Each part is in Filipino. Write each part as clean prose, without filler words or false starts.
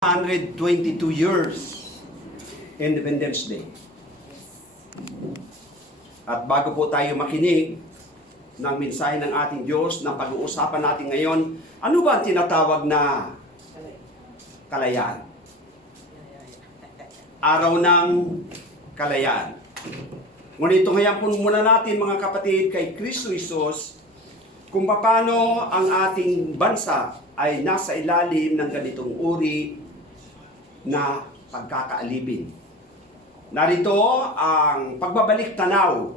122 years Independence Day. At bago po tayo makinig ng mensahe ng ating Diyos, ng pag-uusapan natin ngayon, ano ba ang tinatawag na kalayaan? Araw ng kalayaan. Ngunit tunghayan po muna natin, mga kapatid, kay Kristo Jesus, kung paano ang ating bansa ay nasa ilalim ng ganitong uri na pagkakaalipin. Narito ang pagbabalik tanaw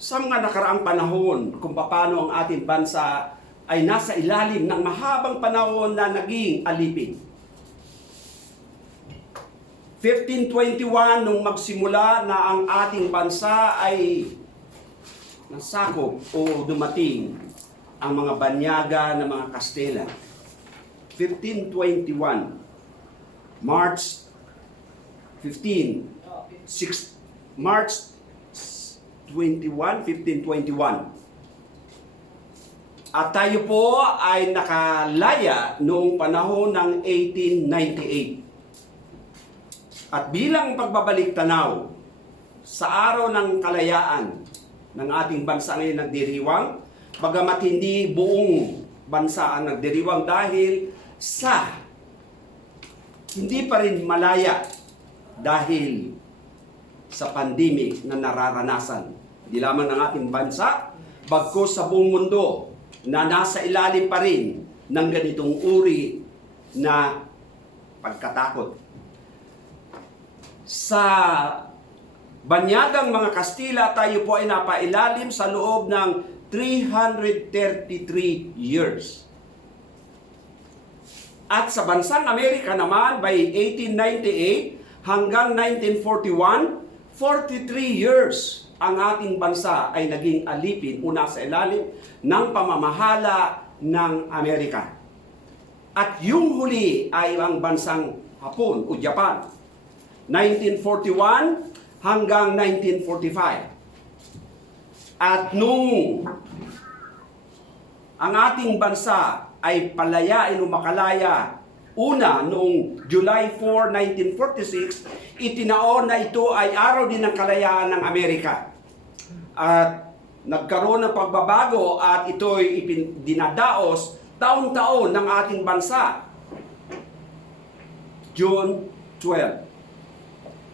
sa mga nakaraang panahon kung paano ang ating bansa ay nasa ilalim ng mahabang panahon na naging alipin. 1521 nung magsimula na ang ating bansa ay nasakop o dumating ang mga banyaga ng mga Kastila. 1521 March 21, 1521. At tayo po ay nakalaya noong panahon ng 1898. At bilang pagbabalik tanaw sa araw ng kalayaan ng ating bansa ngayon nagdiriwang, bagamat hindi buong bansa ang nagdiriwang dahil sa hindi pa rin malaya dahil sa pandemic na nararanasan. Hindi lamang ng ating bansa, bagkus sa buong mundo na nasa ilalim pa rin ng ganitong uri na pagkatakot. Sa banyagang mga Kastila, tayo po ay napailalim sa loob ng 333 years. At sa bansang Amerika naman, by 1898 hanggang 1941, 43 years ang ating bansa ay naging alipin, una sa ilalim ng pamamahala ng Amerika. At yung huli ay ang bansang Hapon o Japan, 1941 hanggang 1945. At nung ang ating bansa ay palayain o makalaya una noong July 4, 1946, itinaon na ito ay araw din ng kalayaan ng Amerika. At nagkaroon ng pagbabago at ito'y dinadaos taon-taon ng ating bansa. June 12.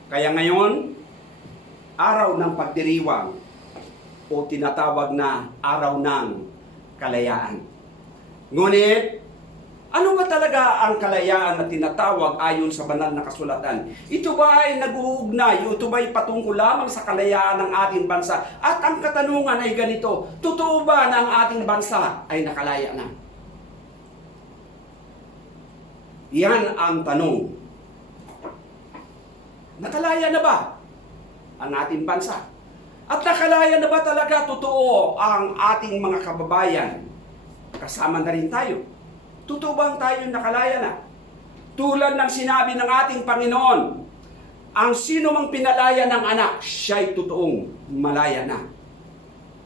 Kaya ngayon, araw ng pagdiriwang o tinatawag na araw ng kalayaan. Ngunit, ano ba talaga ang kalayaan na tinatawag ayon sa banal na kasulatan? Ito ba ay nag-uugnay? Ito ba ay patungkol lamang sa kalayaan ng ating bansa? At ang katanungan ay ganito, totoo ba na ang ating bansa ay nakalaya na? Yan ang tanong. Nakalaya na ba ang ating bansa? At nakalaya na ba talaga totoo ang ating mga kababayan? Kasama na rin tayo. Totoo bang tayo nakalaya na? Tulad ng sinabi ng ating Panginoon, ang sino mang pinalaya ng anak, siya'y totoong malaya na.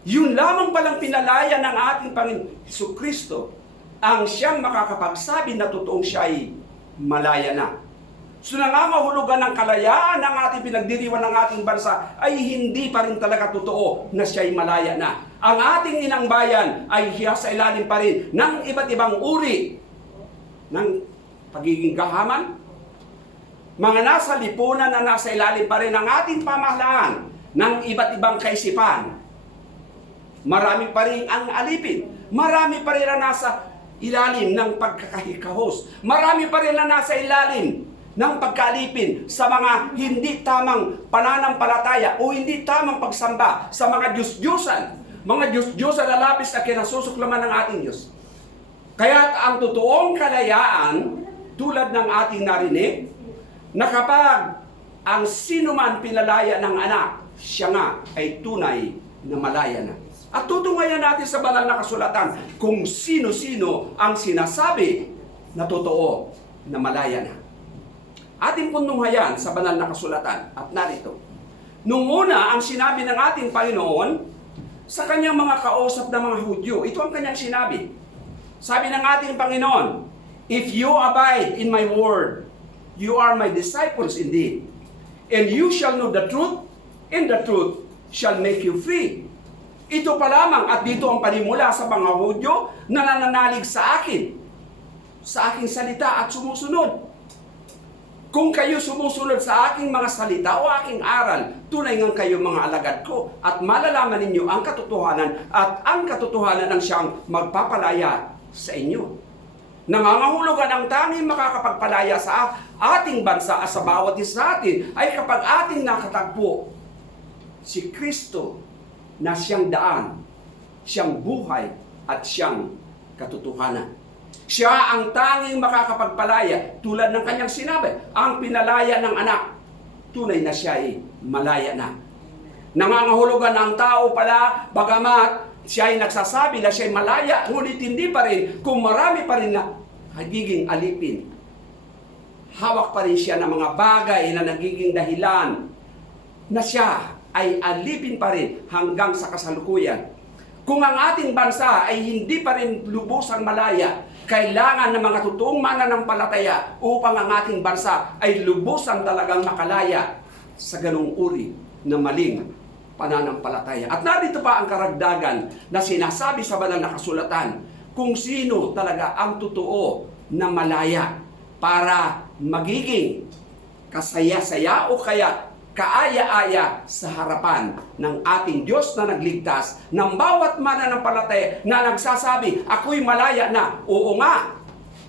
Yun lamang palang pinalaya ng ating Panginoon Jesucristo, ang siyang makakapagsabi na totoong siya'y malaya na. So nangangahulugan ng kalayaan ng ating pinagdiriwan ng ating bansa ay hindi pa rin talaga totoo na siya'y malaya na. Ang ating inang bayan ay sa ilalim pa rin ng iba't ibang uri ng pagiging gahaman. Mga nasa lipunan na nasa ilalim pa rin ng ating pamahalaan ng iba't ibang kaisipan. Marami pa rin ang alipin. Marami pa rin na nasa ilalim ng pagkakahikahos. Marami pa rin na nasa ilalim ng pagkalipin sa mga hindi tamang pananampalataya o hindi tamang pagsamba sa mga Diyos-Diyosan. Mga Diyos-Diyosan na labis na kinasusuklaman ng ating Diyos. Kaya ang totoong kalayaan, tulad ng ating narinig, na kapag ang sino man pinalaya ng anak, siya nga ay tunay na malaya na. At tutungayan natin sa banal na kasulatan kung sino-sino ang sinasabi na totoo na malaya na. Ating pununghayan sa banal na kasulatan at narito. Nung una, ang sinabi ng ating Panginoon sa kanyang mga kausap na mga Hudyo, ito ang kanyang sinabi. Sabi ng ating Panginoon, if you abide in my word, You are my disciples indeed. And you shall know the truth, and the truth shall make you free. Ito pa lamang at dito ang panimula sa mga Hudyo na nananalig sa aking salita at sumusunod. Kung kayo sumusunod sa aking mga salita o aking aral, tunay ngang kayo mga alagad ko at malalaman ninyo ang katotohanan at ang katotohanan ang siyang magpapalaya sa inyo. Nangangahulugan ang tanging makakapagpalaya sa ating bansa at sa bawat isa sa atin ay kapag ating nakatagpo si Kristo na siyang daan, siyang buhay at siyang katotohanan. Siya ang tanging makakapagpalaya tulad ng kanyang sinabi, ang pinalaya ng anak, tunay na siya ay malaya na. Nangangahulugan ang tao pala, bagamat siya ay nagsasabi na siya ay malaya, ngunit hindi pa rin, kung marami pa rin na nagiging alipin. Hawak pa rin siya ng mga bagay na nagiging dahilan na siya ay alipin pa rin hanggang sa kasalukuyan. Kung ang ating bansa ay hindi pa rin lubusang malaya, kailangan ng mga totoong mananampalataya upang ang ating bansa ay lubusang talagang makalaya sa ganung uri na maling pananampalataya. At narito pa ang karagdagan na sinasabi sa banal na kasulatan kung sino talaga ang totoo na malaya para magiging kasaya-saya o kaya kaaya-aya sa harapan ng ating Diyos na nagligtas ng bawat mananampalataya na nagsasabi, ako'y malaya na. Oo nga,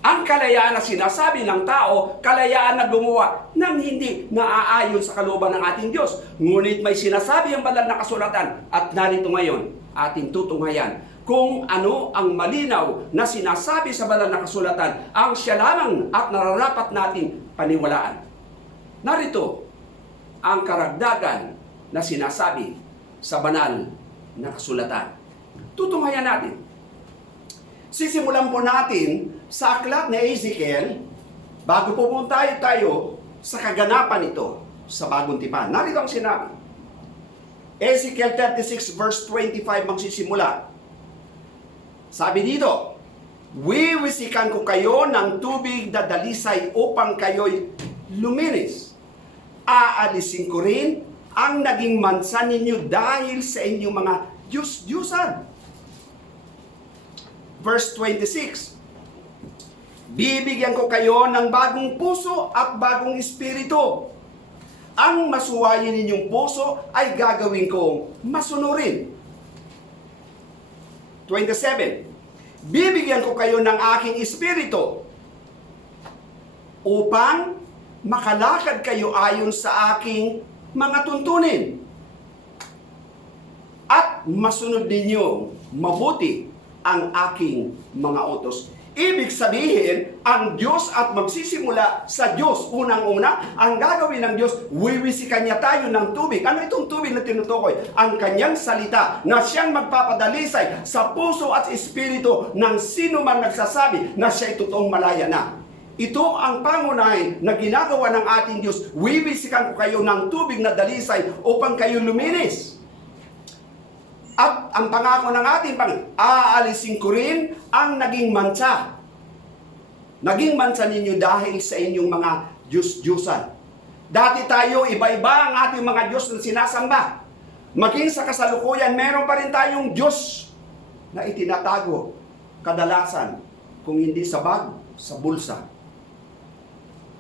ang kalayaan na sinasabi ng tao, kalayaan na gumawa ng hindi naaayon sa kalooban ng ating Diyos. Ngunit may sinasabi ang banal na kasulatan at narito ngayon ating tutunghayan kung ano ang malinaw na sinasabi sa banal na kasulatan ang siya lamang at nararapat nating paniwalaan. Narito ang karagdagan na sinasabi sa banal na kasulatan. Tutunghayan natin. Sisimulan po natin sa aklat ni Ezekiel bago pumunta tayo sa kaganapan ito sa Bagong Tipan. Narito ang sinabi. Ezekiel 36 verse 25 magsisimula. Sabi dito, wiwisikan ko kayo ng tubig na dalisay upang kayo'y luminis. Aalisin ko rin ang naging mansa ninyo dahil sa inyong mga Diyos-Diyusan. Verse 26, bibigyan ko kayo ng bagong puso at bagong espiritu. Ang masuwayin ninyong puso ay gagawin kong masunurin. 27, bibigyan ko kayo ng aking espiritu upang makalakad kayo ayon sa aking mga tuntunin at masunod ninyo mabuti ang aking mga utos. Ibig sabihin, ang Diyos at magsisimula sa Diyos. Unang-una, ang gagawin ng Diyos, wiwisikan niya tayo ng tubig. Ano itong tubig na tinutukoy? Ang kanyang salita na siyang magpapadalisay sa puso at espiritu ng sino man nagsasabi na siya ay totoong malaya na. Ito ang pangunahin na ginagawa ng ating Diyos. Wiwisikan ko kayo ng tubig na dalisay upang kayo luminis. At ang pangako ng ating Panginoon, aalisin ko rin ang naging mansa. Naging mansa ninyo dahil sa inyong mga Diyos-Diyusan. Dati tayo, iba-iba ang ating mga Diyos na sinasamba. Maging sa kasalukuyan, meron pa rin tayong Diyos na itinatago kadalasan, kung hindi sa bag, sa bulsa.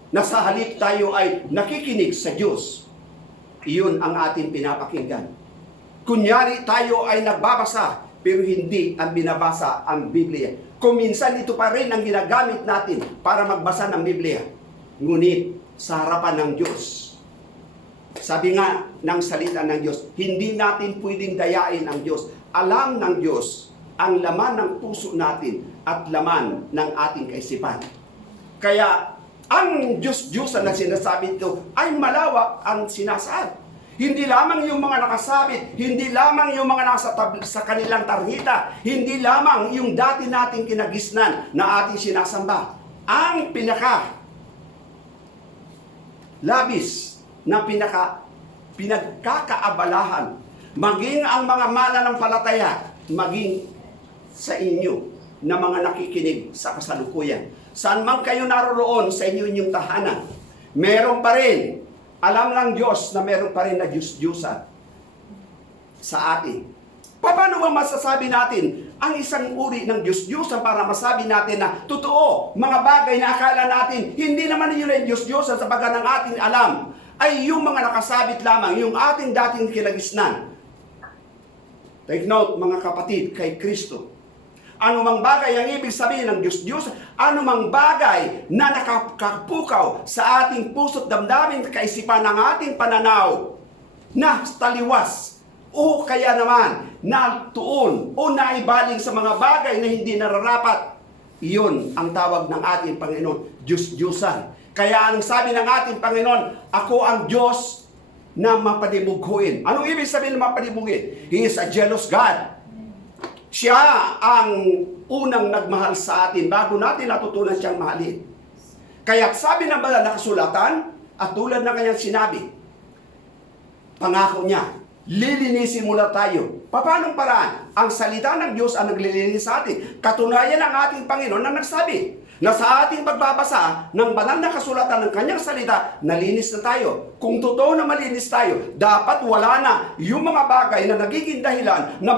Nasa halip tayo ay nakikinig sa Diyos. Iyon ang ating pinapakinggan. Kunyari tayo ay nagbabasa, pero hindi ang binabasa ang Biblia. Kung minsan ito pa rin ang ginagamit natin para magbasa ng Biblia. Ngunit sa harapan ng Diyos, sabi nga ng salita ng Diyos, hindi natin pwedeng dayain ang Diyos. Alam ng Diyos ang laman ng puso natin at laman ng ating kaisipan. Kaya ang Diyos-Diyosan na sinasabi ito ay malawak ang sinasaad. Hindi lamang yung mga nakasabit, hindi lamang yung mga nasa sa kanilang tarhita, hindi lamang yung dati nating kinagisnan na ating sinasamba. Ang labis na pinagkakaabalahan, maging ang mga mananampalataya, maging sa inyo na mga nakikinig sa kasalukuyan. Saan man kayo naroroon sa inyong tahanan, Meron pa rin. Alam ng Diyos na meron pa rin na Diyos-Diyosan sa atin. Paano ba masasabi natin ang isang uri ng Diyos-Diyosan para masabi natin na totoo, mga bagay na akala natin, hindi naman yun ay Diyos-Diyosan sapagkat ang ating alam ay yung mga nakasabit lamang, yung ating dating kinagisnan. Take note, mga kapatid, kay Kristo. Anumang bagay ang ibig sabihin ng Diyos-Diyos, anumang bagay na nakakapukaw sa ating puso't damdamin, kaisipan ng ating pananaw, na taliwas, o kaya naman, natuon, o naibaling sa mga bagay na hindi nararapat, iyon ang tawag ng ating Panginoon, Diyos-Diyosan. Kaya ang sabi ng ating Panginoon, ako ang Diyos na mapadibughuin. Anong ibig sabihin ng mapadibughuin? He is a jealous God. Siya ang unang nagmahal sa atin bago natin natutunan siyang mahalin. Kaya sabi ng banal na kasulatan, at tulad ng kanyang sinabi, pangako niya, lilinisin mula tayo. Paanong paraan? Ang salita ng Diyos ang naglilinis sa atin. Katunayan ng ating Panginoon na nagsabi na sa ating pagbabasa ng banal na kasulatan ng kanyang salita, nalinis na tayo. Kung totoo na malinis tayo, dapat wala na yung mga bagay na nagiging dahilan na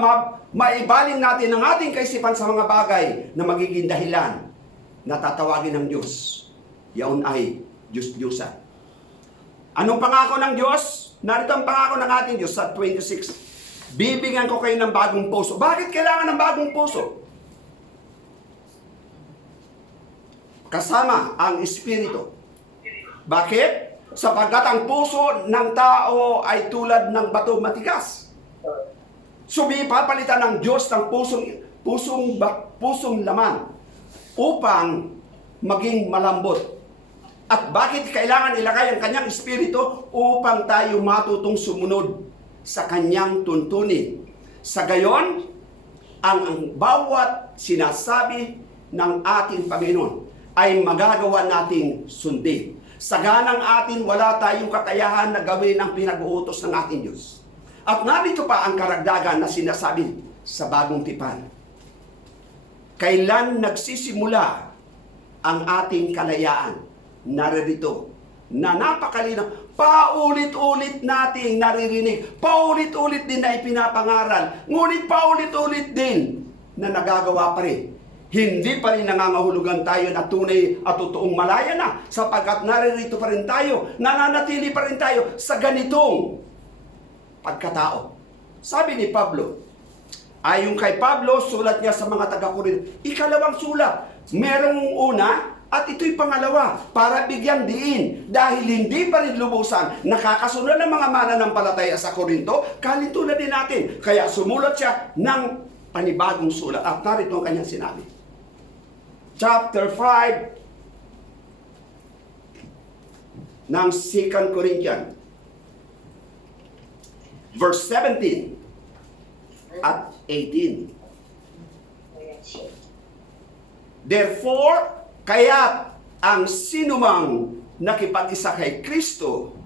maibaling natin ang ating kaisipan sa mga bagay na magiging dahilan na tatawagin ng Diyos. Yaon ay Diyos-Diyosan. Anong pangako ng Diyos? Narito ang pangako ng ating Diyos sa 26. Bibigyan ko kayo ng bagong puso. Bakit kailangan ng bagong puso? Kasama ang Espiritu. Bakit? Sapagkat ang puso ng tao ay tulad ng bato matigas. So, papalitan ng Diyos ng pusong laman upang maging malambot. At bakit kailangan ilagay ang kanyang Espiritu? Upang tayo matutong sumunod sa kanyang tuntunin. Sa gayon, ang bawat sinasabi ng ating Panginoon ay magagawa nating sundin. Sa ganang atin, wala tayong kakayahan na gawin ang pinag-uutos ng ating Diyos. At narito pa ang karagdagan na sinasabi sa bagong tipan. Kailan nagsisimula ang ating kalayaan? Narito na napakalinaw, paulit-ulit nating naririnig, paulit-ulit din na ipinapangaral, ngunit paulit-ulit din na nagagawa pa rin. Hindi pa rin nangangahulugan tayo na tunay at totoong malaya na sapagkat naririto pa rin tayo, nananatili pa rin tayo sa ganitong pagkatao. Sabi ni Pablo, ayon kay Pablo, sulat niya sa mga taga-Korinto, ikalawang sulat, merong una at ito'y pangalawa para bigyang diin dahil hindi pa rin lubusan nakakasunod ng mga mananampalataya sa Korinto, kalintulad din natin. Kaya sumulat siya ng panibagong sulat at narito ang kanyang sinabi. Chapter 5 ng 2 Corinthians, verse 17 at 18. Therefore, kaya ang sinumang nakipag-isa kay Kristo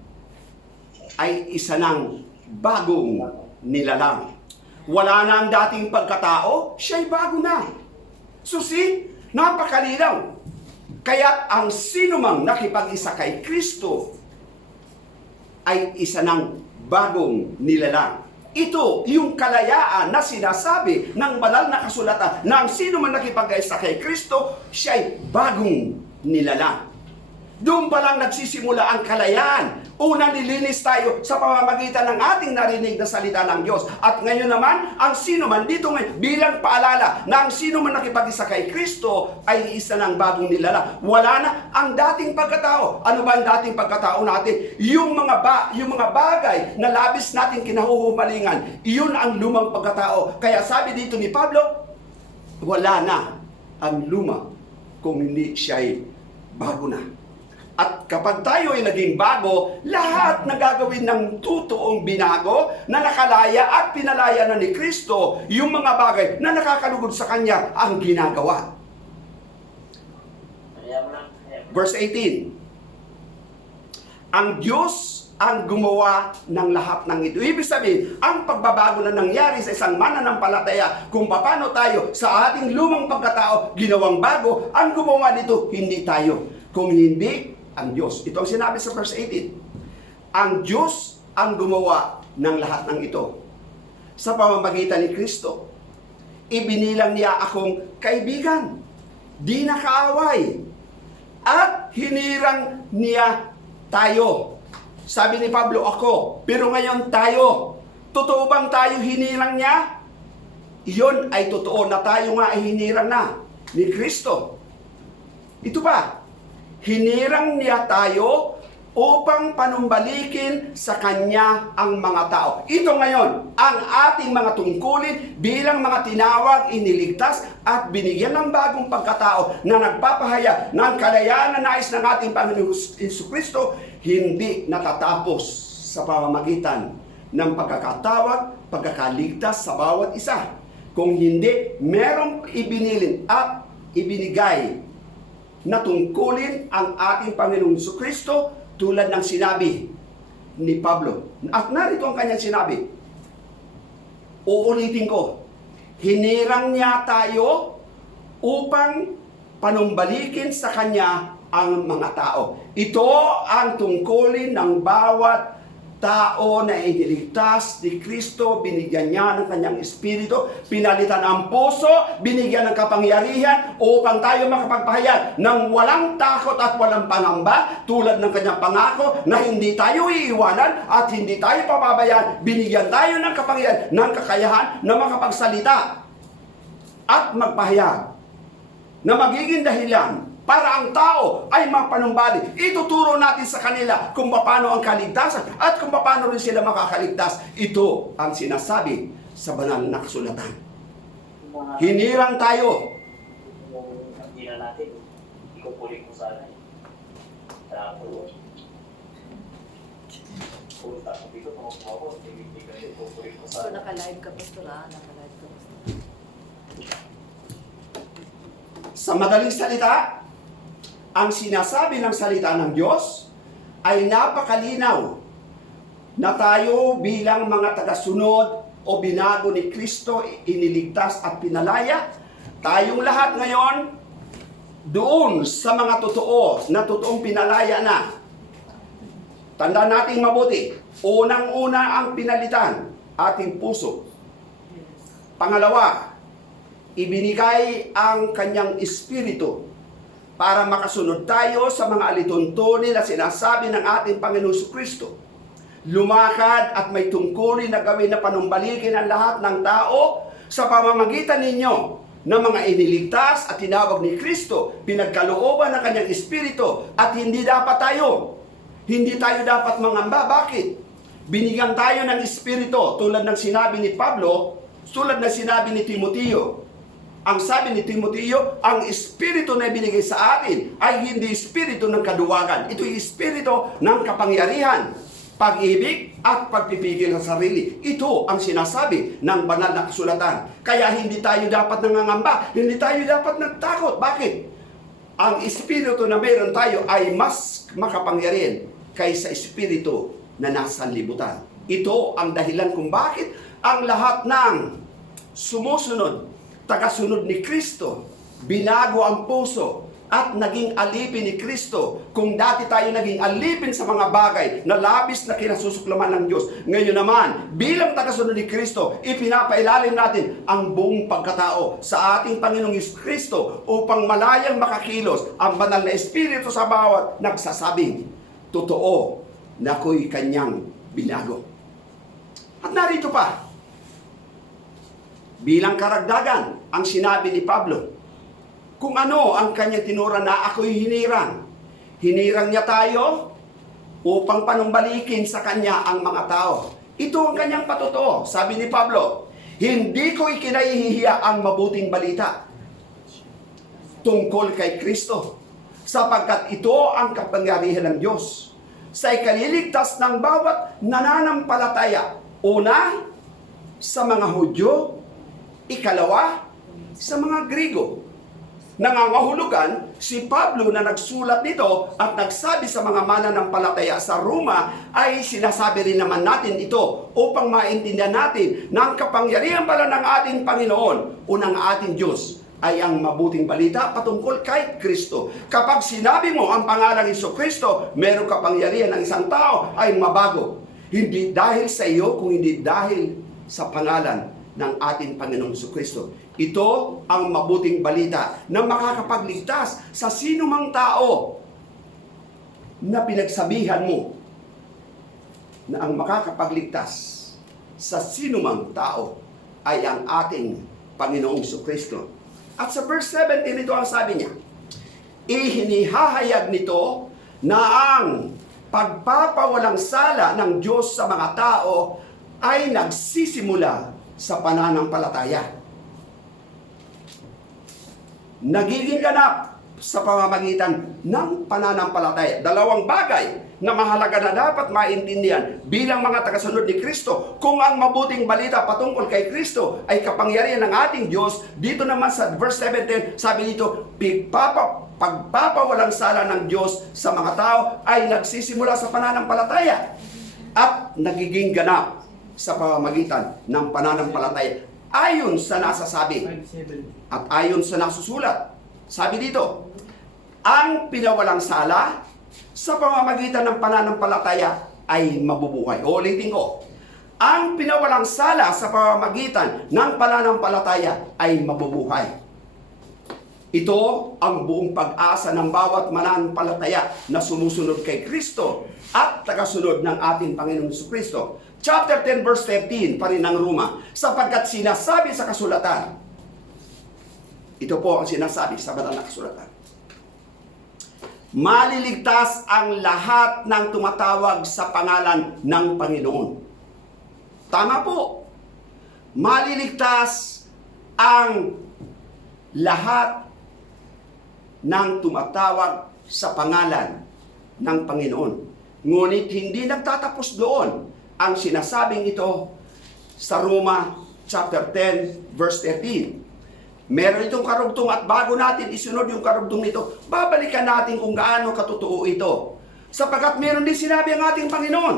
ay isa ng bagong nilalang. Wala na ang dating pagkatao, siya'y bago na. Susi, napakalinaw. Kaya ang sinumang nakipag-isa kay Kristo ay isa ng bagong nilalang. Ito yung kalayaan na sinasabi ng banal na kasulatan na ang sino man nakipag-isa kay Kristo, siya'y bagong nilalang. Doon pa lang nagsisimula ang kalayaan. Una, nilinis tayo sa pamamagitan ng ating narinig na salita ng Diyos. At ngayon naman, ang sino man dito ngayon, bilang paalala na ang sino man nakipag-isa kay Kristo ay isa ng bagong nilalang. Wala na ang dating pagkatao. Ano ba ang dating pagkatao natin? Yung mga bagay na labis natin kinahuhumalingan, iyon ang lumang pagkatao. Kaya sabi dito ni Pablo, wala na ang luma kung hindi siya'y bago na. At kapag tayo ay naging bago, lahat na gagawin ng totoong binago na nakalaya at pinalaya na ni Kristo, yung mga bagay na nakakalugod sa Kanya ang ginagawa. Verse 18. Ang Diyos ang gumawa ng lahat ng ito. Ibig sabihin, ang pagbabago na nangyari sa isang mananampalataya kung paano tayo sa ating lumang pagkatao ginawang bago, ang gumawa nito, hindi tayo. Kung hindi ang Diyos. Ito ang sinabi sa verse 18. Ang Diyos ang gumawa ng lahat ng ito. Sa pamamagitan ni Kristo, ibinilang niya akong kaibigan, di na kaaway, at hinirang niya tayo. Sabi ni Pablo, ako, pero ngayon tayo. Totoo bang tayo hinirang niya? Iyon ay totoo na tayo nga ay hinirang na ni Kristo. Ito pa, hinirang niya tayo upang panumbalikin sa Kanya ang mga tao. Ito ngayon, ang ating mga tungkulin bilang mga tinawag, iniligtas at binigyan ng bagong pagkatao na nagpapahayag ng kalayaan na nais ng ating Panginoong Jesucristo, hindi natatapos sa pamamagitan ng pagkakatawag, pagkakaligtas sa bawat isa. Kung hindi, merong ibinilin at ibinigay na tungkulin ang ating Panginoong Jesucristo tulad ng sinabi ni Pablo. At narito ang kanyang sinabi. Uulitin ko. Hinirang niya tayo upang panumbalikin sa Kanya ang mga tao. Ito ang tungkulin ng bawat tao na iniligtas ni Kristo, binigyan niya ng Kanyang Espiritu, pinalitan ang puso, binigyan ng kapangyarihan upang tayo makapagpahayag ng walang takot at walang pangamba tulad ng Kanyang pangako na hindi tayo iiwanan at hindi tayo pababayaan. Binigyan tayo ng kapangyarihan, ng kakayahan na makapagsalita at magpahayag na magiging dahilan para ang tao ay mapanumbalik. Ituturo natin sa kanila kung paano ang kaligtasan at kung paano rin sila makakaligtas. Ito ang sinasabi sa banal na kasulatan. Hinirang tayo. Hindi na natin, ikukulik mo sana. Punta ko dito, tumakbo ako, hindi ka ikukulik mo So, sana. naka-live ka, Pastora. Naka-live ka, Pastora. Sa madaling salita, ang sinasabi ng salita ng Diyos ay napakalinaw na tayo bilang mga tagasunod o binago ni Kristo, iniligtas at pinalaya, tayong lahat ngayon doon sa mga totoo na totoong pinalaya na. Tandaan natin mabuti, unang-una ang pinalitan, ating puso. Pangalawa, ibinigay ang Kanyang Espiritu para makasunod tayo sa mga alituntunin na sinasabi ng ating Panginoong Jesucristo. Lumakad at may tungkulin na gawin na panumbalikin ang lahat ng tao sa pamamagitan ninyo na mga iniligtas at tinawag ni Kristo, pinagkalooban ng Kanyang Espiritu, at hindi tayo dapat mangamba. Bakit? Binigyan tayo ng Espiritu tulad ng sinabi ni Pablo, tulad ng sinabi ni Timoteo. Ang sabi ni Timoteo, ang Espiritu na binigay sa atin ay hindi Espiritu ng kaduwagan. Ito ay Espiritu ng kapangyarihan, pag-ibig at pagpipigil sa sarili. Ito ang sinasabi ng banal na kasulatan. Kaya hindi tayo dapat nangangamba, hindi tayo dapat nagtakot. Bakit? Ang Espiritu na meron tayo ay mas makapangyarihan kaysa Espiritu na nasa libutan. Ito ang dahilan kung bakit ang lahat ng sumusunod, tagasunod ni Kristo, binago ang puso at naging alipin ni Kristo. Kung dati tayo naging alipin sa mga bagay na labis na kinasusuklaman ng Diyos, ngayon naman, bilang tagasunod ni Kristo, ipinapailalim natin ang buong pagkatao sa ating Panginoong Kristo upang malayang makakilos ang banal na Espiritu sa bawat nagsasabing, totoo na ako'y Kanyang binago. At narito pa, bilang karagdagan, ang sinabi ni Pablo, kung ano ang kanya tinura na ako'y hinirang. Hinirang niya tayo upang panumbalikin sa kanya ang mga tao. Ito ang kanyang patotoo. Sabi ni Pablo, hindi ko ikinahihiya ang mabuting balita tungkol kay Kristo, sapagkat ito ang kapangyarihan ng Diyos sa ikaliligtas ng bawat nananampalataya. Una, sa mga Hudyo, ikalawa, sa mga Grigo. Nangangahulugan, si Pablo na nagsulat nito at nagsabi sa mga mananampalataya sa Roma ay sinasabi rin naman natin ito upang maintindihan natin na ang kapangyarihan pala ng ating Panginoon o ng ating Diyos ay ang mabuting balita patungkol kay Kristo. Kapag sinabi mo ang pangalang Jesucristo, meron kapangyarihan ng isang tao ay mabago. Hindi dahil sa iyo, kung hindi dahil sa pangalan ng ating Panginoong Jesucristo. Ito ang mabuting balita na makakapagligtas sa sinumang tao na pinagsabihan mo, na ang makakapagligtas sa sinumang tao ay ang ating Panginoong Jesucristo. At sa verse 17 ito ang sabi niya, ihinihahayag nito na ang pagpapawalang sala ng Diyos sa mga tao ay nagsisimula sa pananampalataya. Nagiging ganap sa pamamagitan ng pananampalataya. Dalawang bagay na mahalaga na dapat maintindihan bilang mga tagasunod ni Kristo. Kung ang mabuting balita patungkol kay Kristo ay kapangyarihan ng ating Diyos, dito naman sa verse 17, sabi dito, pagpapawalang sala ng Diyos sa mga tao ay nagsisimula sa pananampalataya at nagiging ganap sa pamamagitan ng pananampalataya. Ayon sa nasasabi at ayon sa nasusulat. Sabi dito, ang pinawalang sala sa pamamagitan ng pananampalataya ay mabubuhay. Ulitin ko, ang pinawalang sala sa pamamagitan ng pananampalataya ay mabubuhay. Ito ang buong pag-asa ng bawat mananampalataya na sumusunod kay Kristo at tagasunod ng ating Panginoon Jesucristo. Chapter 10 verse 13 pa rin ng Roma, sapagkat sinasabi sa kasulatan, ito po ang sinasabi sa banal na kasulatan, maliligtas ang lahat ng tumatawag sa pangalan ng Panginoon. Tama po. Maliligtas ang lahat ng tumatawag sa pangalan ng Panginoon. Ngunit hindi nagtatapos doon ang sinasabing ito sa Roma chapter 10 verse 13. Meron itong karugtong at bago natin isunod yung karugtong nito, babalikan natin kung gaano katotoo ito. Sapagkat meron din sinabi ang ating Panginoon.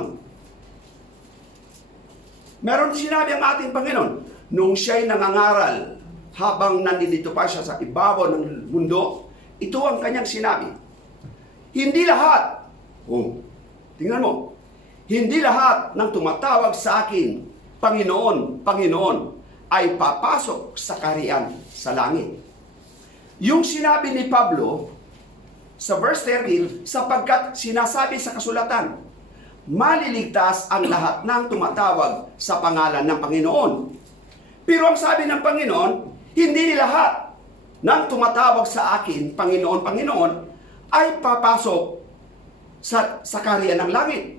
Meron din sinabi ang ating Panginoon nung siya'y nangangaral habang nandito pa siya sa ibabaw ng mundo. Ito ang kanyang sinabi. Hindi lahat, tingnan mo, hindi lahat ng tumatawag sa akin, Panginoon, Panginoon, ay papasok sa kaharian sa langit. Yung sinabi ni Pablo sa verse 13, sapagkat sinasabi sa kasulatan, maliligtas ang lahat ng tumatawag sa pangalan ng Panginoon. Pero ang sabi ng Panginoon, hindi lahat ng tumatawag sa akin, Panginoon, Panginoon, ay papasok sa kaharian ng langit.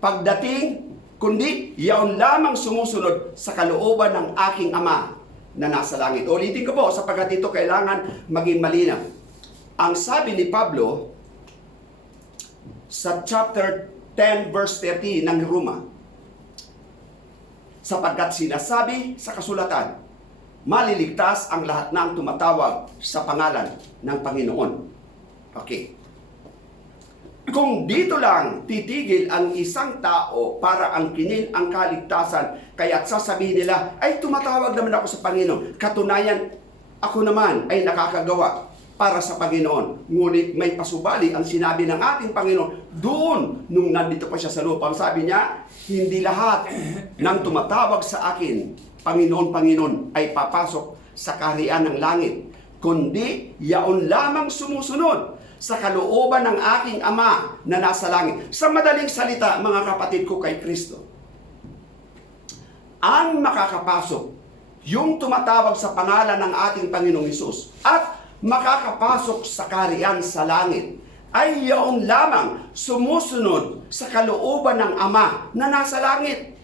Pagdating, kundi yaon lamang sumusunod sa kalooban ng aking Ama na nasa langit. Ulitin ko po, sapagkat ito kailangan maging malinaw. Ang sabi ni Pablo sa chapter 10 verse 13 ng Roma, sapagkat sinasabi sa kasulatan, maliligtas ang lahat ng tumatawag sa pangalan ng Panginoon. Okay. Kung dito lang titigil ang isang tao para angkinin ang kaligtasan, kaya't sasabihin nila, ay tumatawag naman ako sa Panginoon. Katunayan, ako naman ay nakakagawa para sa Panginoon. Ngunit may pasubali ang sinabi ng ating Panginoon doon nung nandito pa siya sa lupa. Sabi niya, hindi lahat ng tumatawag sa akin, Panginoon, Panginoon, ay papasok sa kaharian ng langit, kundi yaon lamang sumusunod sa kalooban ng aking Ama na nasa langit. Sa madaling salita, mga kapatid ko kay Kristo, ang makakapasok, yung tumatawag sa pangalan ng ating Panginoong Hesus at makakapasok sa kaharian sa langit, ay yaon lamang sumusunod sa kalooban ng Ama na nasa langit.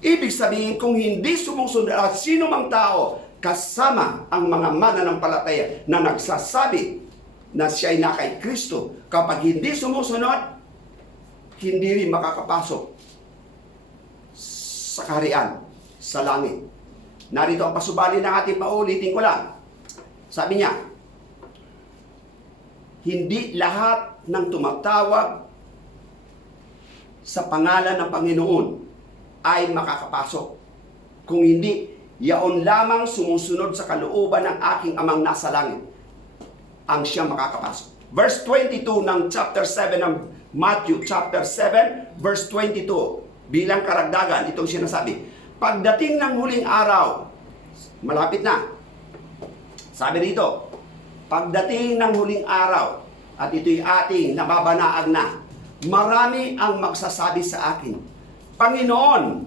Ibig sabihin, kung hindi sumusunod at sino mang tao, kasama ang mga mananampalataya na nagsasabi na siya ay na kay Kristo, kapag hindi sumusunod, hindi rin makakapasok sa kaharian, sa langit. Narito ang pasubali ng ating paulitin ko lang. Sabi niya, hindi lahat ng tumatawag sa pangalan ng Panginoon ay makakapasok. Kung hindi, yaon lamang sumusunod sa kalooban ng aking amang nasa langit ang siyang makakapasok. Verse 22 ng chapter 7 ng Matthew, chapter 7, verse 22. Bilang karagdagan, itong sinasabi, pagdating ng huling araw, malapit na. Sabi dito, pagdating ng huling araw, at ito'y ating nababanaag na, marami ang magsasabi sa akin, Panginoon,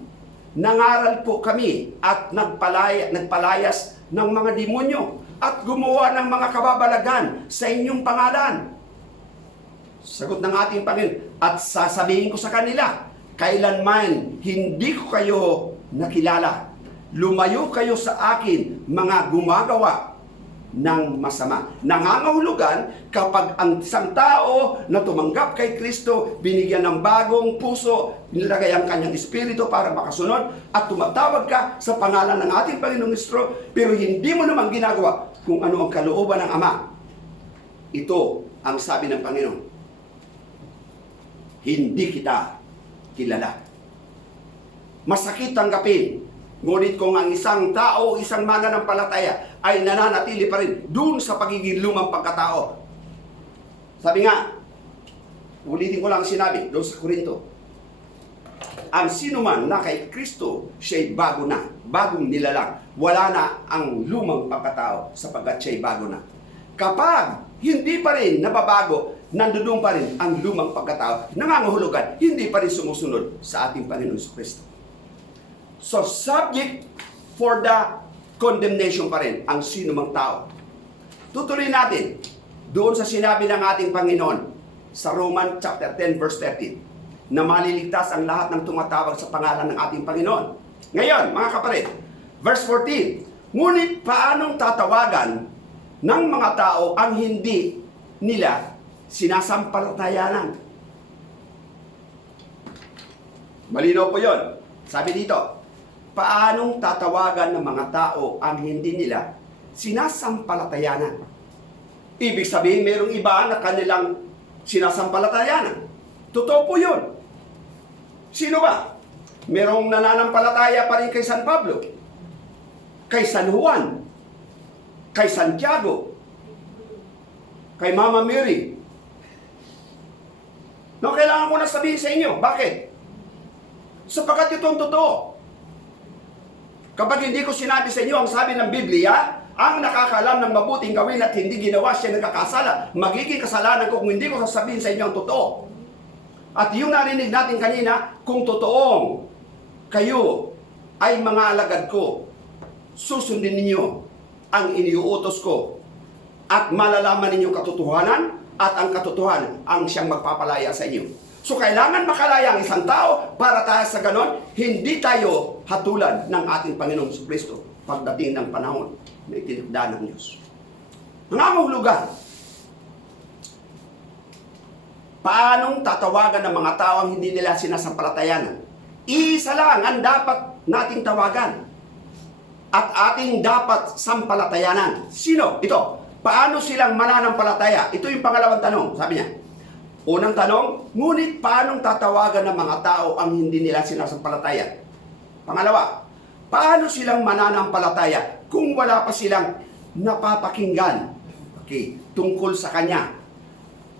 nangaral po kami at nagpalayas ng mga demonyo at gumawa ng mga kababalagan sa inyong pangalan. Sagot ng ating Panginoon, at sasabihin ko sa kanila, kailanman hindi ko kayo nakilala. Lumayo kayo sa akin, mga gumagawa ng masama. Nangangahulugan kapag ang isang tao na tumanggap kay Kristo, binigyan ng bagong puso, nilagay ang kanyang espiritu para makasunod, at tumatawag ka sa pangalan ng ating Panginoong Kristo, pero hindi mo naman ginagawa kung ano ang kalooban ng Ama. Ito ang sabi ng Panginoon, hindi kita kilala. Masakit tanggapin, ngunit kung ang isang tao, isang mananampalataya ay nananatili pa rin dun sa pagiging lumang pagkatao. Sabi nga, ulitin ko lang sinabi doon sa Korinto, ang sino man na kay Kristo, siya'y bago na, bagong nilalang. Wala na ang lumang pagkatao sapagkat siya'y bago na. Kapag hindi pa rin nababago, nandoon pa rin ang lumang pagkatao, nangangahulugan, hindi pa rin sumusunod sa ating Panginoon Kristo. So, subject for the condemnation pa rin ang sino mang tao. Tutuloy natin doon sa sinabi ng ating Panginoon sa Roman chapter 10 verse 13 na maliligtas ang lahat ng tumatawag sa pangalan ng ating Panginoon. Ngayon, mga kapatid, verse 14, ngunit paanong tatawagan ng mga tao ang hindi nila sinasampalatayanan? Malinaw po yun. Sabi dito, paanong tatawagan ng mga tao ang hindi nila sinasampalatayanan? Ibig sabihin, mayroong iba na kanilang sinasampalatayanan. Totoo po yun. Sino ba? Merong nananampalataya pa rin kay San Pablo, kay San Juan, kay Santiago, kay Mama Mary. No, kailangan ko na sabihin sa inyo. Bakit? Sapagkat ito ang totoo. Kapag hindi ko sinabi sa inyo ang sabi ng Biblia, ang nakakalam ng mabuting gawin at hindi ginawa siya nagkakasala, magiging kasalanan ko kung hindi ko sasabihin sa inyo ang totoo. At yung narinig natin kanina, kung totoong kayo ay mga alagad ko, susundin ninyo ang iniuutos ko at malalaman ninyo katotohanan at ang katotohanan ang siyang magpapalaya sa inyo. So kailangan makalaya ang isang tao para tayo sa ganon, hindi tayo hatulan ng ating Panginoong Kristo pagdating ng panahon na itinakda ng Diyos. Nangangahulugan, paanong tatawagan ng mga tao ang hindi nila sinasampalatayanan? Isa lang ang dapat nating tawagan at ating dapat sampalatayanan. Sino? Ito. Paano silang mananampalataya? Ito yung pangalawang tanong, sabi niya. Unang tanong, ngunit paanong tatawagan ng mga tao ang hindi nila sinasampalataya? Pangalawa, paano silang mananampalataya kung wala pa silang napapakinggan tungkol sa Kanya?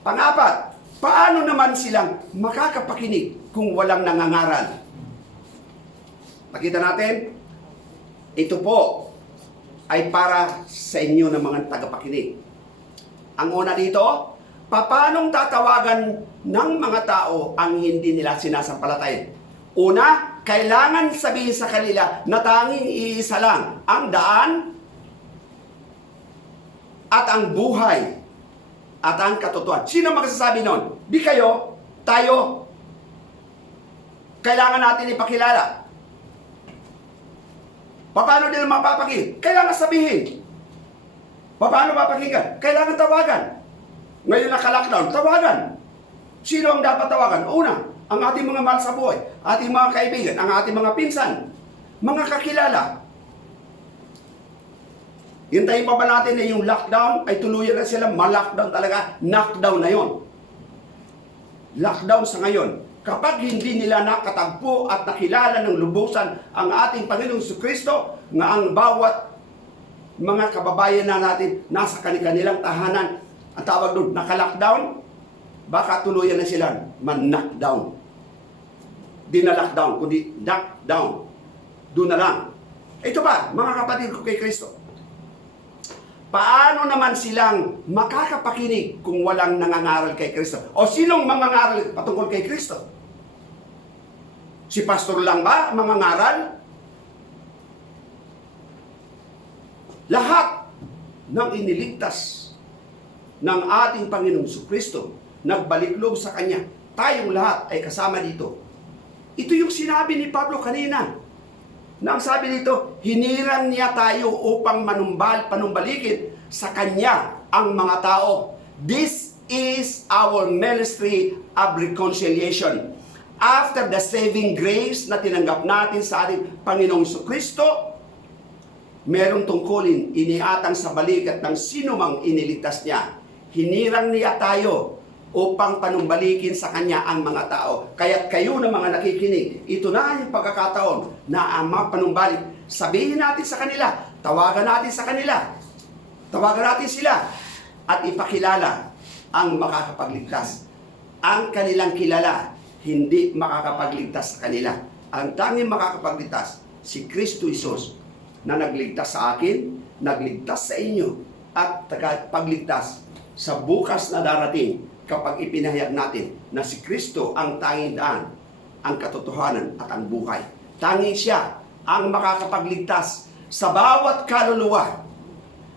Pangapat, paano naman silang makakapakinig kung walang nangangaral? Nakita natin, ito po ay para sa inyo ng mga tagapakinig. Ang una dito, paanong tatawagan ng mga tao ang hindi nila sinasampalatayan? Una, kailangan sabihin sa kanila na tanging iisa lang ang daan at ang buhay at ang katotohanan. Sino magsasabi nun? Di kayo, tayo. Kailangan natin ipakilala. Paano nila mapapakinggan? Kailangan sabihin. Paano mapakinggan? Kailangan tawagan. Ngayon naka-lockdown, tawagan. Sino ang dapat tawagan? Una, ang ating mga mahal sa buhay, ating mga kaibigan, ang ating mga pinsan, mga kakilala. Hintayin pa ba natin na yung lockdown ay tuluyan na sila ma-lockdown talaga? Knockdown na yon. Lockdown sa ngayon. kapag hindi nila nakatagpo at nakilala ng lubusan ang ating Panginoong Jesucristo, nga ang bawat mga kababayan na natin nasa kanilang tahanan, ang tawag doon, naka-lockdown, baka tuluyan na sila man-knockdown. Di na lockdown, kundi knockdown. Doon na lang. Ito ba, mga kapatid ko kay Kristo? Paano naman silang makakapakinig kung walang nangangaral kay Kristo? O sinong mangangaral patungkol kay Kristo? Si pastor lang ba mangangaral? Lahat ng iniligtas ng ating Panginoong Jesucristo, nagbalik loob sa Kanya, tayong lahat ay kasama dito. Ito yung sinabi ni Pablo kanina. Na ang sabi dito, hinirang niya tayo upang panumbalikin sa Kanya ang mga tao. This is our ministry of reconciliation. After the saving grace na tinanggap natin sa ating Panginoong Jesucristo, merong tungkulin iniatang sa balikat ng sino mang iniligtas niya. Hinirang niya tayo upang panumbalikin sa Kanya ang mga tao. Kaya't kayo na mga nakikinig, ito na yung pagkakataon na ang mga panumbalik. Sabihin natin sa kanila, tawagan natin sila, at ipakilala ang makakapagligtas. Ang kanilang kilala, hindi makakapagligtas sa kanila. Ang tanging makakapagligtas, si Kristo Jesus, na nagligtas sa akin, nagligtas sa inyo, at tagapagligtas sa bukas na darating, kapag ipinahayag natin na si Kristo ang tanging daan, ang katotohanan at ang buhay. Tanging siya ang makakapagligtas sa bawat kaluluwa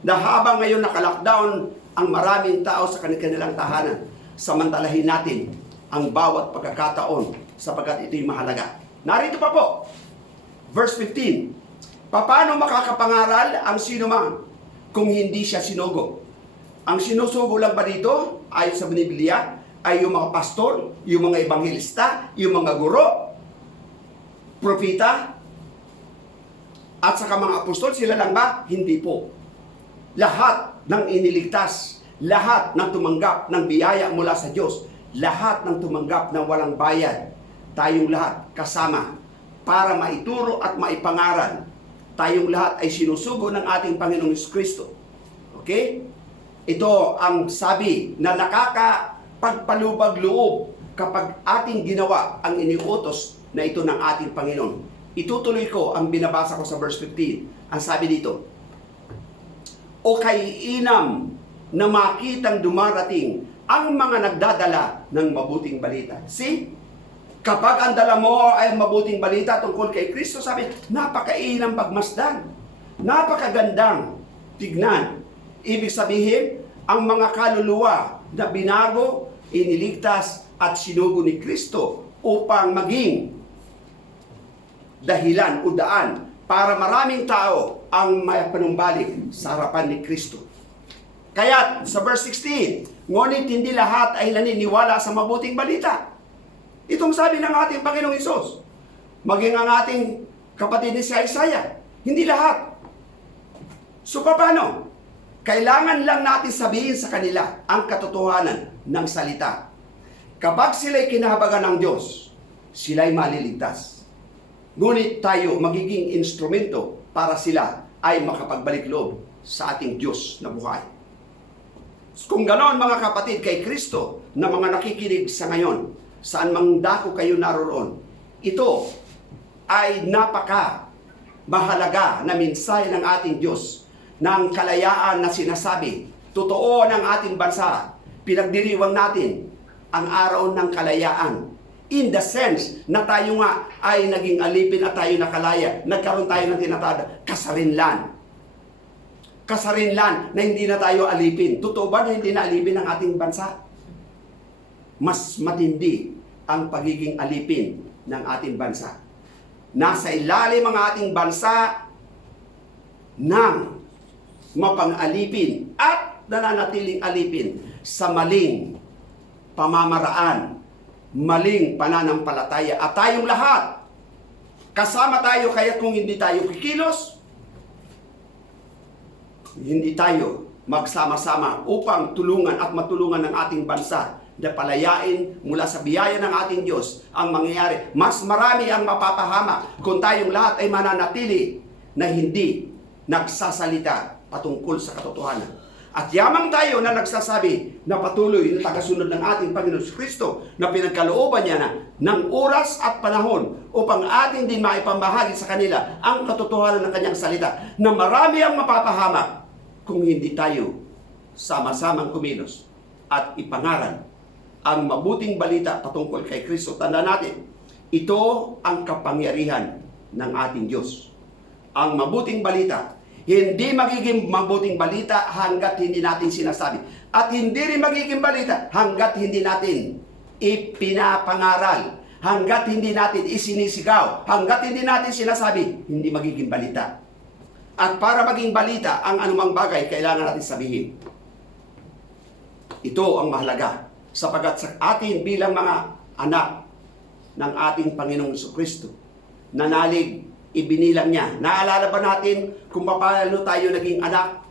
na habang ngayon naka-lockdown ang maraming tao sa kanilang tahanan. Samantalahin natin ang bawat pagkakataon sapagkat ito'y mahalaga. Narito pa po, verse 15. Paano makakapangaral ang sino man kung hindi siya sinugo? Ang sinusugo lang ba dito, ayon sa Biblia, ay yung mga pastor, yung mga ebanghelista, yung mga guro, propeta, at saka mga apostol, sila lang ba? Hindi po. Lahat ng iniligtas, lahat ng tumanggap ng biyaya mula sa Diyos, lahat ng tumanggap ng walang bayad, tayong lahat kasama para maituro at maipangaral. Tayong lahat ay sinusugo ng ating Panginoong Jesucristo. Okay? Ito ang sabi na nakakapagpalubag loob kapag ating ginawa ang iniutos na ito ng ating Panginoon. Itutuloy ko ang binabasa ko sa verse 15. Ang sabi dito, o kay inam na makitang dumarating ang mga nagdadala ng mabuting balita. See? Kapag ang dala mo ay mabuting balita tungkol kay Kristo, sabi, napakainam pagmasdan. Napakagandang tignan. Ibig sabihin, ang mga kaluluwa na binago, iniligtas at sinugo ni Kristo upang maging dahilan o daan para maraming tao ang may panumbalik sa harapan ni Kristo. Kaya sa verse 16, ngunit hindi lahat ay naniniwala sa mabuting balita. Itong sabi ng ating Panginoong Hesus, maging ang ating kapatid ni si Isaiah, hindi lahat. So paano? Kailangan lang natin sabihin sa kanila ang katotohanan ng salita. Kapag sila'y kinahabagan ng Diyos, sila'y maliligtas. Ngunit tayo magiging instrumento para sila ay makapagbalik loob sa ating Diyos na buhay. Kung ganoon mga kapatid kay Kristo na mga nakikinig sa ngayon, saan mang dako kayo naroon, ito ay napaka mahalaga na mensahe ng ating Diyos ng kalayaan na sinasabi. Totoo ng ating bansa, pinagdiriwang natin ang araw ng kalayaan. In the sense na tayo nga ay naging alipin at tayo nakalaya. Nagkaroon tayo ng tinatawag kasarinlan. Kasarinlan na hindi na tayo alipin. Totoo ba na hindi na alipin ang ating bansa? Mas matindi ang pagiging alipin ng ating bansa. Nasa ilalim ang ating bansa ng mapang-alipin at nananatiling alipin sa maling pamamaraan, maling pananampalataya. At tayong lahat, kasama tayo, kaya kung hindi tayo kikilos, hindi tayo magsama-sama upang tulungan at matulungan ng ating bansa na palayain mula sa biyaya ng ating Diyos ang mangyayari. Mas marami ang mapapahamak kung tayong lahat ay mananatili na hindi nagsasalita patungkol sa katotohanan. At yamang tayo na nagsasabi na patuloy na tagasunod ng ating Panginoon Kristo na pinagkalooban niya na ng oras at panahon upang ating din maipambahagi sa kanila ang katotohanan ng kanyang salita, na marami ang mapapahamak kung hindi tayo sama-samang kumilos at ipangaral ang mabuting balita patungkol kay Kristo. Tandaan natin, ito ang kapangyarihan ng ating Diyos. Ang mabuting balita, hindi magiging mabuting balita hanggat hindi natin sinasabi. At hindi rin magiging balita hanggat hindi natin ipinapangaral, hanggat hindi natin isinisigaw, hanggat hindi natin sinasabi, hindi magiging balita. At para maging balita ang anumang bagay, kailangan natin sabihin. Ito ang mahalaga, sapagat sa atin bilang mga anak ng ating Panginoong Kristo, nanalig, ibinilang niya. Naalala ba natin kung paano tayo naging anak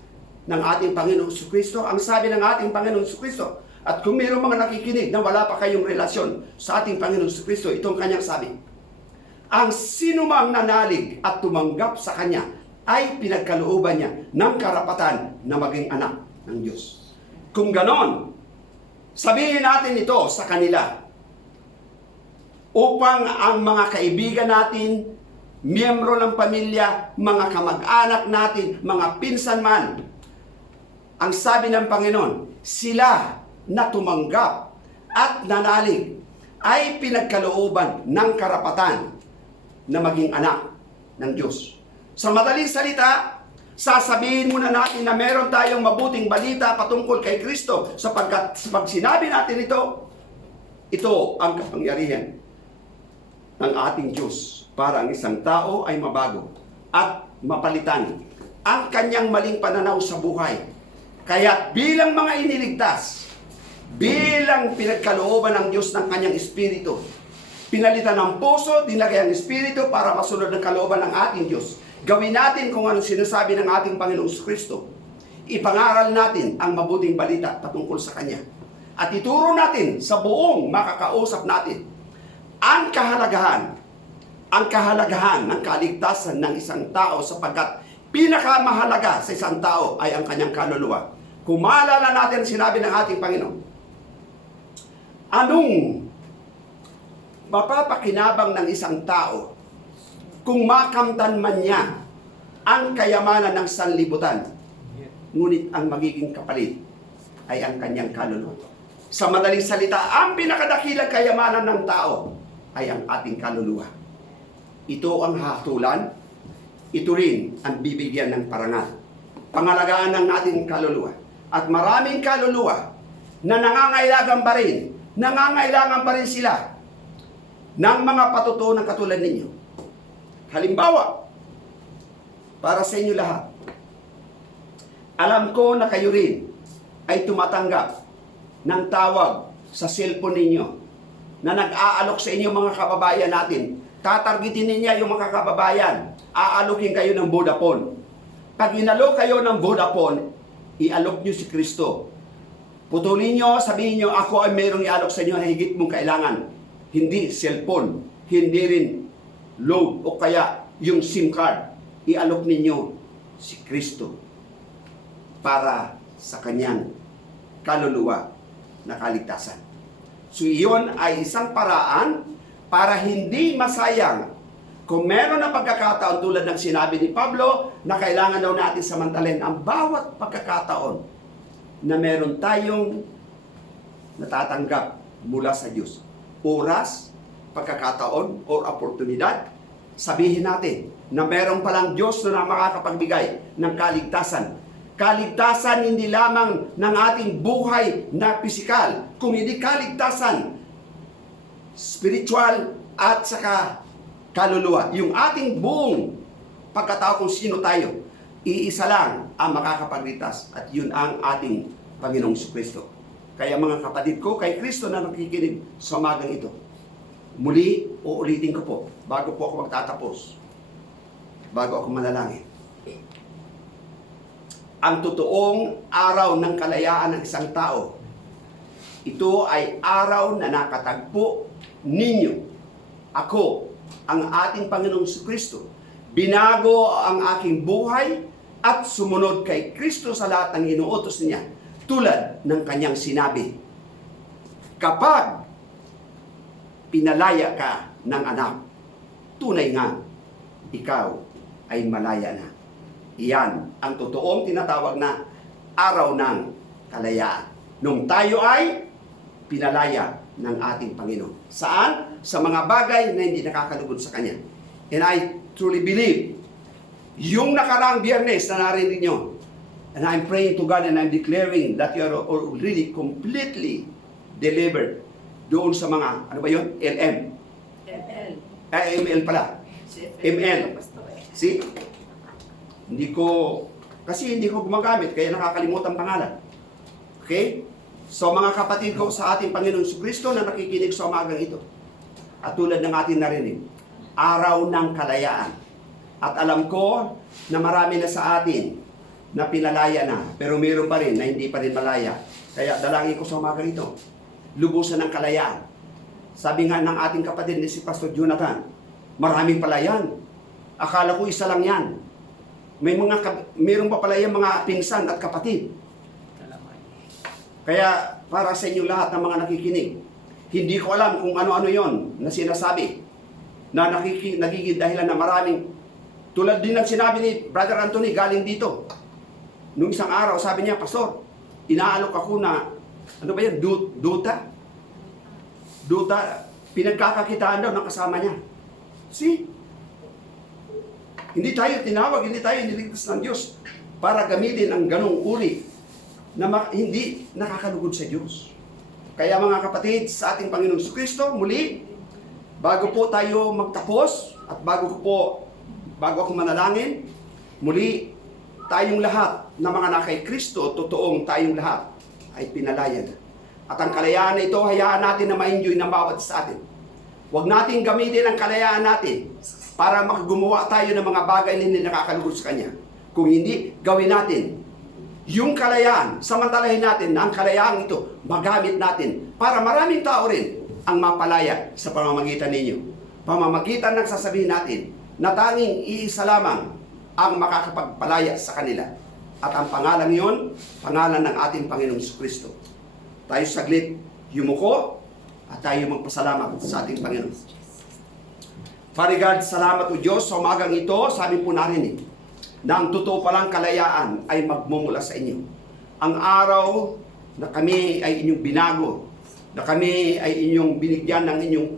ng ating Panginoong Kristo? Ang sabi ng ating Panginoong Kristo, at kung mayroong mga nakikinig na wala pa kayong relasyon sa ating Panginoong Kristo, itong kanyang sabi, ang sinumang nanalig at tumanggap sa kanya ay pinagkalooban niya ng karapatan na maging anak ng Diyos. Kung ganon, sabihin natin ito sa kanila upang ang mga kaibigan natin, miyembro ng pamilya, mga kamag-anak natin, mga pinsan man, ang sabi ng Panginoon, sila na tumanggap at nanalig ay pinagkalooban ng karapatan na maging anak ng Diyos. Sa madaling salita, sasabihin muna natin na meron tayong mabuting balita patungkol kay Kristo, sapagkat pag sinabi natin ito ang kapangyarihan ng ating Diyos para ang isang tao ay mabago at mapalitan ang kanyang maling pananaw sa buhay. Kaya bilang mga iniligtas, bilang pinagkalooban ng Diyos ng kanyang Espiritu, pinalitan ng puso, dinagay ang Espiritu para masunod ng kalooban ng ating Diyos. Gawin natin kung anong sinasabi ng ating Panginoong Kristo. Ipangaral natin ang mabuting balita patungkol sa Kanya. At ituro natin sa buong makakausap natin ang kahalagahan ng kaligtasan ng isang tao, sapagkat pinakamahalaga sa isang tao ay ang kanyang kaluluwa. Kung maalala natin sinabi ng ating Panginoon, anong mapapakinabang ng isang tao kung makamtan man niya ang kayamanan ng sanlibutan, ngunit ang magiging kapalit ay ang kanyang kaluluwa. Sa madaling salita, ang pinakadakilang kayamanan ng tao ay ang ating kaluluwa. Ito ang hatulan, ito rin ang bibigyan ng parangal. Pangalagaan ng ating kaluluwa. At maraming kaluluwa na nangangailangan pa rin sila ng mga patutunan katulad ninyo. Halimbawa, para sa inyo lahat, alam ko na kayo rin ay tumatanggap ng tawag sa cellphone ninyo na nag-aalok sa inyo mga kababayan natin. Tatargetin niya yung mga kababayan. Aalokin kayo ng Vodafone. Pag inalok kayo ng Vodafone, ialok nyo si Kristo. Putulin nyo, sabihin nyo, ako ay mayroong ialok sa inyo na higit mong kailangan. Hindi cellphone, hindi rin load o kaya yung SIM card. Ialok ninyo si Kristo para sa kanyang kaluluwa na kaligtasan. So iyon ay isang paraan para hindi masayang kung meron na pagkakataon tulad ng sinabi ni Pablo na kailangan daw natin samantalin ang bawat pagkakataon na meron tayong natatanggap mula sa Diyos. Oras, pagkakataon, o oportunidad, sabihin natin na meron palang Diyos na makakapagbigay ng kaligtasan. Kaligtasan hindi lamang ng ating buhay na pisikal, kung hindi kaligtasan spiritual at saka kaluluwa. Yung ating buong pagkatao kung sino tayo, iisa lang ang makakapagligtas at yun ang ating Panginoong Kristo. Kaya mga kapatid ko, kay Kristo na nakikinig sa umagang ito, muli, uulitin ko po, bago po ako magtatapos, bago ako manalangin. Ang totoong araw ng kalayaan ng isang tao Ito ay araw na nakatagpo ninyo. Ako, ang ating Panginoong Kristo. Binago ang aking buhay at sumunod kay Kristo sa lahat ng inuutos niya, tulad ng kanyang sinabi. Kapag pinalaya ka ng anak, tunay nga, ikaw ay malaya na. Iyan ang totoong tinatawag na araw ng kalayaan. Nung tayo ay pinalaya ng ating Panginoon. Saan? Sa mga bagay na hindi nakakalugod sa Kanya. And I truly believe, yung nakaraang Biyernes na narinig nyo, and I'm praying to God and I'm declaring that you are already completely delivered doon sa mga, ano ba yun? LM. ML. ML pala. Si ML. Pastor eh. See? Hindi ko gumagamit, kaya nakakalimutan pangalan. Okay? So mga kapatid ko sa ating Panginoon Kristo na nakikinig sa umagang ito, at tulad ng ating narinig, araw ng kalayaan. At alam ko na marami na sa atin na pinalaya na, pero mayroon pa rin na hindi pa rin malaya. Kaya dalangin ko sa umagang ito, lubusan ng kalayaan. Sabi nga ng ating kapatid ni si Pastor Jonathan, maraming pala yan. Akala ko isa lang yan. Mayroon pa pala yan mga pinsan at kapatid. Kaya para sa inyo lahat ng mga nakikinig, hindi ko alam kung ano-ano yon na sinasabi na nagiging dahilan na maraming, tulad din ng sinabi ni Brother Anthony galing dito. Nung isang araw, sabi niya, Pastor, inaalok ako na, ano ba yan, duta, pinagkakakitaan daw ng kasama niya. See? Hindi tayo tinawag, hindi tayo niligtas ng Diyos para gamitin ang ganong uri na hindi nakakalugod sa Diyos. Kaya mga kapatid, sa ating Panginoong Kristo, muli, bago po tayo magtapos, at bago ako manalangin, muli, tayong lahat na mga nakay Kristo, totoong tayong lahat, ay pinalaya na. At ang kalayaan na ito, hayaan natin na ma-enjoy ng bawat sa atin. Huwag natin gamitin ang kalayaan natin para makagawa tayo ng mga bagay na hindi nakakalugod sa Kanya. Kung hindi, gawin natin yung kalayaan, samantalahin natin na ang kalayaan ito, magamit natin para maraming tao rin ang mapalaya sa pamamagitan ninyo. Pamamagitan ng sasabihin natin na tanging iisa lamang ang makakapagpalaya sa kanila. At ang pangalan yon, pangalan ng ating Panginoong Kristo. Tayo saglit yumuko at tayo magpasalamat sa ating Panginoon. Father God, salamat o Diyos sa umagang ito, sabi po narinig na ang totoo palang kalayaan ay magmumula sa inyo. Ang araw na kami ay inyong binago, na kami ay inyong binigyan ng inyong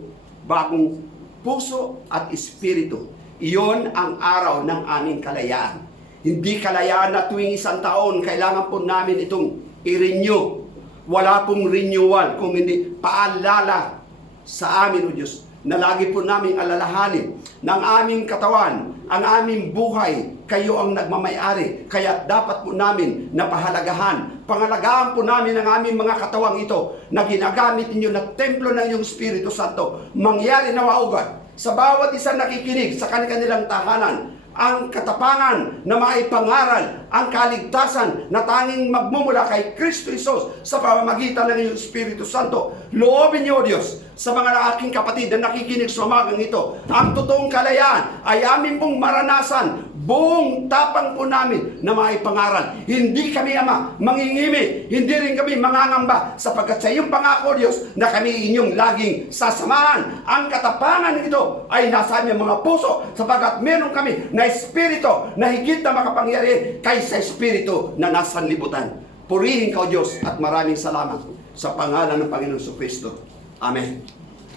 bagong puso at espiritu, iyon ang araw ng aming kalayaan. Hindi kalayaan na tuwing isang taon, kailangan po namin itong i-renew. Wala pong renewal kung hindi paalala sa amin, O Diyos, na lagi po namin alalahanin ng aming katawan, ang aming buhay, kayo ang nagmamayari. Kaya dapat po namin napahalagahan, pangalagaan po namin ang aming mga katawang ito na ginagamit ninyo na templo ng iyong Espiritu Santo. Mangyari na maugat sa bawat isang nakikinig sa kanilang tahanan, ang katapangan na maipangaral, ang kaligtasan na tanging magmumula kay Kristo Jesus sa pamamagitan ng iyong Espiritu Santo. Loobin niyo, O Diyos, sa mga aking kapatid na nakikinig sa umagang ito, ang totoong kalayaan ay amin pong maranasan. Buong tapang po namin na maipangaral. Hindi kami, Ama, mangingimi. Hindi rin kami mangangamba sapagkat sa iyong pangako, Diyos, na kami inyong laging sasamahan. Ang katapangan ito ay nasa aming mga puso sapagkat meron kami na espiritu na higit na makapangyarihan kaysa espiritu na nasa libutan. Purihin ka, O Diyos, at maraming salamat sa pangalan ng Panginoon Kristo. Amen.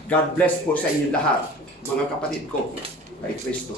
God bless po sa inyo lahat, mga kapatid ko kay Kristo.